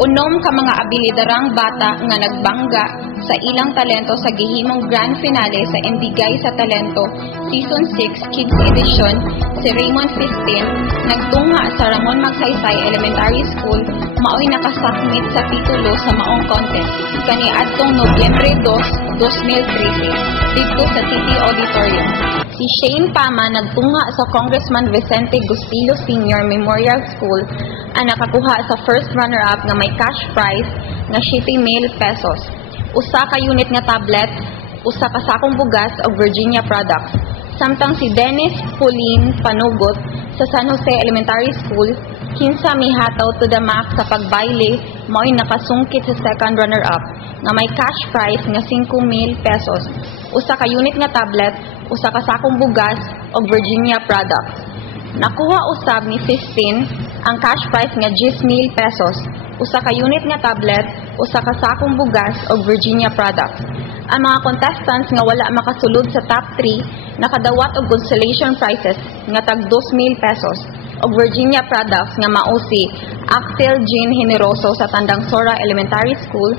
Unom ka mga abilidarang bata nga nagbangga sa ilang talento sa gihimong grand finale sa Indigay sa Talento Season 6 Kids Edition, si Raymond 15 nagtunga sa Ramon Magsaysay Elementary School maoy nakasakmit sa titulo sa maong contest kaniadtong Nobyembre 2, 2013 dito sa City Auditorium. Si Shane Pama nagtunga sa Congressman Vicente Gustilo Sr. Memorial School ang nakakuha sa first runner-up nga may cash prize nga 70,000 pesos. Usa ka unit nga tablet, usa ka sakong bugas o Virginia products. Samtang si Dennis Pauline Panugot sa San Jose Elementary School, kinsa mihataw to the max sa pagbayle, mao'y nakasungkit sa second runner-up nga may cash prize nga 5,000 pesos. Usa ka unit nga tablet, usa ka sakong bugas o Virginia products. Nakuha usab ni 15 ang cash prize nga 10,000 pesos, usa ka unit nga tablet, usa ka sakong bugas o Virginia products. Ang mga contestants nga wala makasulod sa top 3 nakadawat og consolation prizes nga tag 2,000 pesos og Virginia products nga mao si Axel Jean Generoso sa Tandang Sora Elementary School,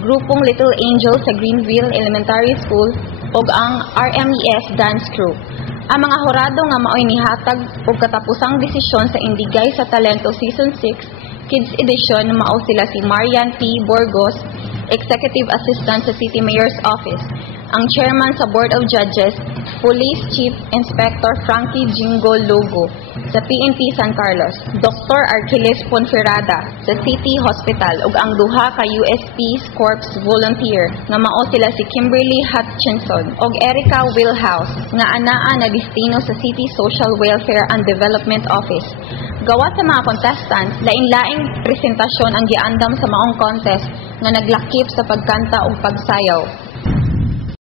grupong Little Angel sa Greenville Elementary School ug ang RMES Dance Crew. Ang mga horado nga maoy nihatag og katapusang desisyon sa Indigay sa Talento Season 6 Kids Edition mao sila si Marian P. Borgos, Executive Assistant sa City Mayor's Office, ang Chairman sa Board of Judges, Police Chief Inspector Frankie Jingo Logo sa PNP San Carlos, Dr. Archiles Ponferrada sa City Hospital ug ang duha ka USP Corps volunteer nga mao sila si Kimberly Hutchinson ug Erica Wilhouse nga anaa na destino sa City Social Welfare and Development Office. Gawat sa mga contestants, lain-laing presentasyon ang giandam sa maong contest nga naglakip sa pagkanta ug pagsayaw.